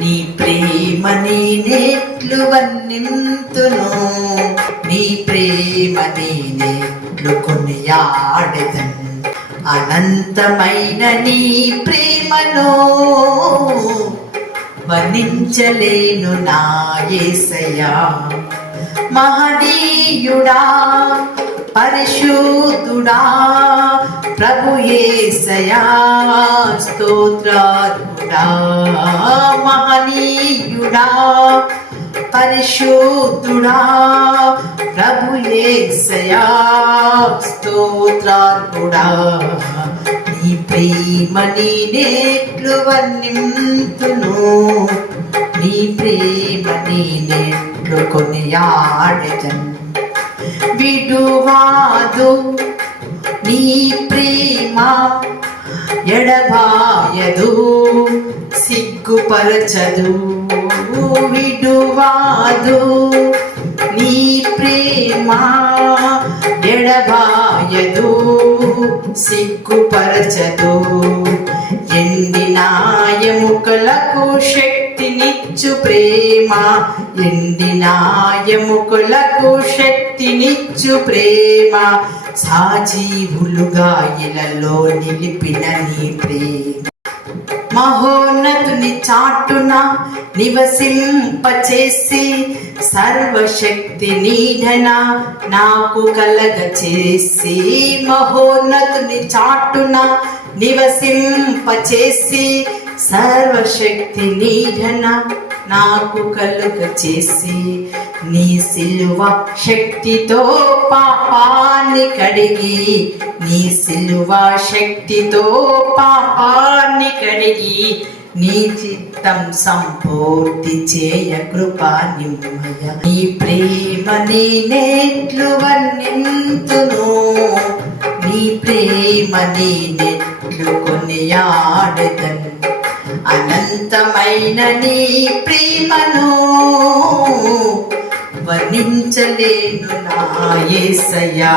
నీ ప్రేమ నేనెట్లు వర్ణింతును, నీ ప్రేమ నేనెట్లు కొనియాడెదను. అనంతమైన నీ ప్రేమను వర్ణించలేను నా యేసయ్యా. మహనీయుడా పరిశుద్ధుడా ప్రభు యేసయ్యా, స్తోత్రార్హుడా. మహనీయుడా పరిశుద్ధుడా ప్రభు యేసయ్యా, స్తోత్రార్హుడా. నీ ప్రేమ నేనెట్లు వర్ణింతును, నీ ప్రేమ నేనెట్లు కొనియాడెదను. విడువాదు నీ ప్రేమ, ఎడబాయదు సిగ్గుపరచదు. విడువాదు నీ ప్రేమ, ఎడబాయదు సిగ్గుపరచదు. ఎండిన ఎముకలకు శక్తినిచ్చు ప్రేమ, ఎండిన ఎముకలకు శక్తినిచ్చు ప్రేమ. సాజీవులుగా ఇలలో నిలిపిన నీ ప్రేమ, మహోన్నతుని చాటున నివసింపచేసి సర్వశక్తి నీడన నాకు కలగచేసి. మహోన్నతుని చాటున నివసింపచేసి సర్వశక్తి నీడన నాకు కలుగచేసి. నీ సిలువ శక్తితో పాపాన్ని కడిగి, నీ సిలువ శక్తితో పాపాన్ని కడిగి, నీ చిత్తం సంపూర్తి చేయ కృపా నిమ్మయ. నీ ప్రేమ నేనెట్లు వర్ణింతును, నీ ప్రేమ నేనెట్లు కొనియాడెదను. అనంతమైన నీ ప్రేమను వర్ణించలేను నా యేసయ్యా.